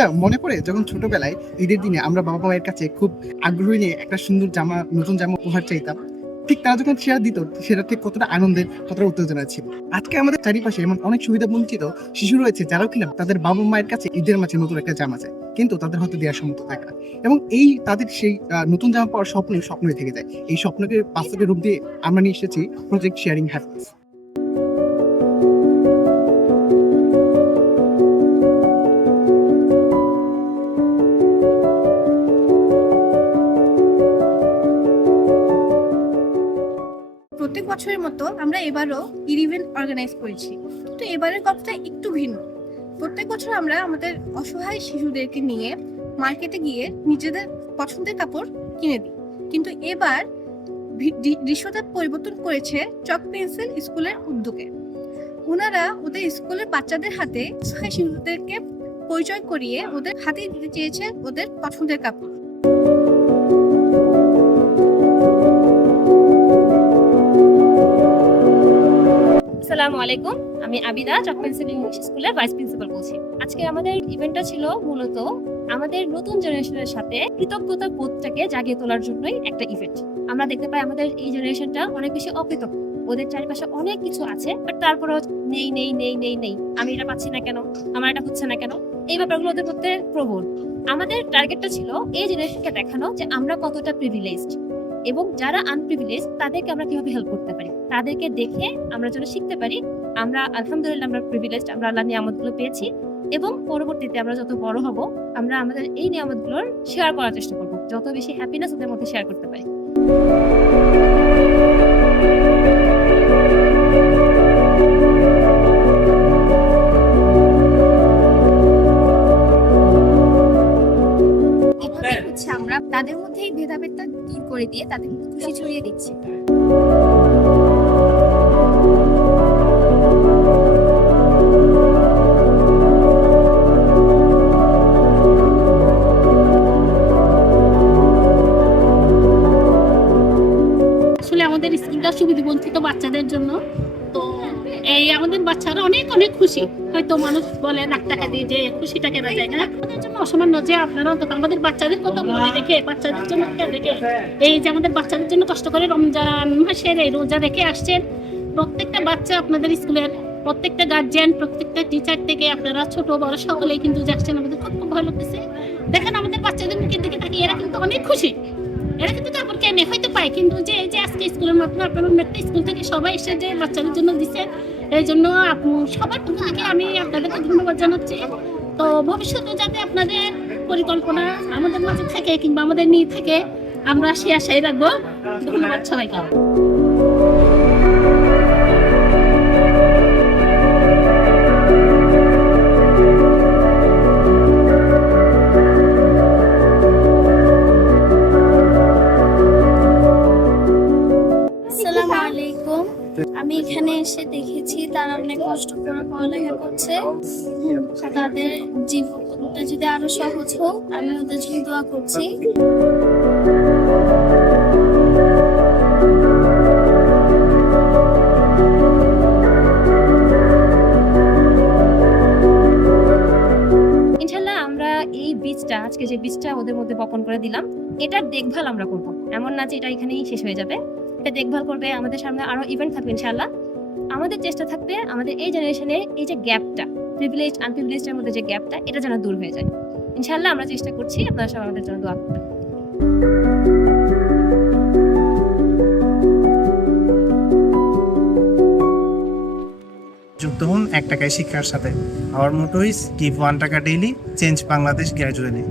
আচ্ছা, মনে পড়ে যখন ছোটবেলায় ঈদের দিনে আমরা বাবা মায়ের কাছে খুব আগ্রহী নিয়ে একটা সুন্দর জামা, নতুন জামা উপহার চাইতাম। ঠিক তারা যখন সেটা দিত, সেটা ঠিক কতটা আনন্দের, কতটা উত্তেজনা ছিল। আজকে আমাদের চারিপাশে এমন অনেক সুবিধা বঞ্চিত শিশু রয়েছে যারাও কিনা তাদের বাবা মায়ের কাছে ঈদের মাঝে নতুন একটা জামা চায়, কিন্তু তাদের হয়তো দেওয়ার সম্মত থাকে না। এবং এই তাদের সেই নতুন জামা পাওয়ার স্বপ্নই থেকে যায়। এই স্বপ্নকে বাস্তবে রূপ দিয়ে আমরা নিয়ে এসেছি প্রজেক্ট শেয়ারিং হ্যাপিনেস। প্রত্যেক বছরের মতো আমরা এবারও ইভেন্ট অর্গানাইজ করেছি, কিন্তু এবারের গল্পটা একটু ভিন্ন। প্রত্যেক বছর আমরা আমাদের অসহায় শিশুদেরকে নিয়ে মার্কেটে গিয়ে নিজেদের পছন্দের কাপড় কিনে দিই, কিন্তু এবার দৃশ্যটা পরিবর্তন করেছে চক পেন্সিল স্কুলের উদ্যোগে। ওনারা ওদের স্কুলের বাচ্চাদের হাতে অসহায় শিশুদেরকে পরিচয় করিয়ে ওদের হাতে দিতে চেয়েছে ওদের পছন্দের কাপড়। আসসালামু আলাইকুম, আমি আবিদা, চক পেন্সিল ইংলিশ স্কুলের ভাইস প্রিন্সিপাল বলছি। আজকে আমাদের ইভেন্টটা ছিল মূলত আমাদের নতুন জেনারেশনের সাথে কৃতজ্ঞতা বোধটাকে জাগিয়ে তোলার জন্যই একটা ইভেন্ট। আমরা দেখতে পাই আমাদের এই জেনারেশনটা অনেক বেশি অকৃতজ্ঞ। ওদের চারিপাশে অনেক কিছু আছে, বাট তারপরেও নেই নেই নেই নেই নেই, আমি এটা পাচ্ছি না কেন, আমার এটা হচ্ছে না কেন, এই ব্যাপারগুলো ওদের মধ্যে প্রবল। আমাদের টার্গেটটা ছিল এই জেনারেশনকে দেখানো যে আমরা কতটা প্রিভিলেজড, এবং যারা আনপ্রিভিলেজ তাদেরকে আমরা কিভাবে হেল্প করতে পারি, তাদেরকে দেখে আমরা যেন শিখতে পারি আমরা আলহামদুলিল্লাহ আমরা প্রিভিলেজড, আমরা আল্লাহ নিয়ামতগুলো পেয়েছি, এবং পরবর্তীতে আমরা যত বড় হব আমরা আমাদের এই নিয়ামতগুলোর শেয়ার করার চেষ্টা করব, যত বেশি হ্যাপিনেস ওদের মধ্যে শেয়ার করতে পারি। আমরা তাদের মধ্যে এই ভেদাভেদটা দূর করে দিয়ে তাদের খুশি ছড়িয়ে দিচ্ছি। আসলে আমাদের স্কুলটা সুবিধাবঞ্চিত বাচ্চাদের জন্য, তো এই আমাদের বাচ্চারা অনেক অনেক খুশি। হয়তো মানুষ বলে লাখ টাকা দিয়ে যে খুশিটা কেনা যায় না, আমাদের জন্য অসামান্য যে আপনারা অন্তত আমাদের বাচ্চাদের কথা মনে রেখে, বাচ্চাদের জন্য রেখে, এই যে আমাদের বাচ্চাদের জন্য কষ্ট করে রমজান মাসের এই রোজা রেখে আসছেন। প্রত্যেকটা বাচ্চা আপনাদের স্কুলের প্রত্যেকটা গার্জিয়ান, প্রত্যেকটা টিচার থেকে আপনারা ছোট বড় সকলেই কিন্তু যাচ্ছেন, আমাদের খুব খুব ভালো লাগতেছে। দেখেন আমাদের বাচ্চাদের মুখের দিকে তাকিয়ে এরা কিন্তু অনেক খুশি। এরা কিন্তু তারপর কেনে হয়তো পায়, কিন্তু যে যে আজকে স্কুলের মাধ্যমে আপনারা একটা স্কুল থেকে সবাই এসে যে বাচ্চাদের জন্য দিচ্ছেন, এই জন্য সবার পক্ষ থেকে আমি আপনাদেরকে ধন্যবাদ জানাচ্ছি। তো ভবিষ্যতে যাতে আপনাদের পরিকল্পনা আমাদের মাঝে থাকে কিংবা আমাদের নিয়ে থেকে, আমরা সে আশাই রাখবো। ধন্যবাদ সবাইকে। আসসালামু আলাইকুম। আমি এখানে এসে দেখেছি তারা অনেক কষ্ট করে পড়ালেখা করছে, তাদের জীবনটা যদি আরো সহজ হোক আমি ওদের জন্য দোয়া করছি। ইনশাআল্লাহ আমরা এই বীজটা, আজকে যে বীজটা ওদের মধ্যে বপন করে দিলাম, এটার দেখভাল আমরা করব। এমন না যে এটা এখানেই শেষ হয়ে যাবে, এটা দেখভাল করবে। আমাদের সামনে আরো ইভেন্ট থাকবে ইনশাআল্লাহ। আমাদের চেষ্টা থাকবে আমাদের এই জেনারেশনে এই যে গ্যাপটা, প্রিভিলেজ আনপ্রিভিলেজের মধ্যে যে গ্যাপটা, এটা যেন দূর হয়ে যায়। ইনশাআল্লাহ আমরা চেষ্টা করছি, আপনারা সবাই আমাদের জন্য দোয়া করবেন। যুক্ত হন 1 টাকায় শিক্ষার সাথে। আওয়ার মোটো ইজ গিভ 1 টাকা ডেইলি, চেঞ্জ বাংলাদেশ গ্র্যাজুয়ালি।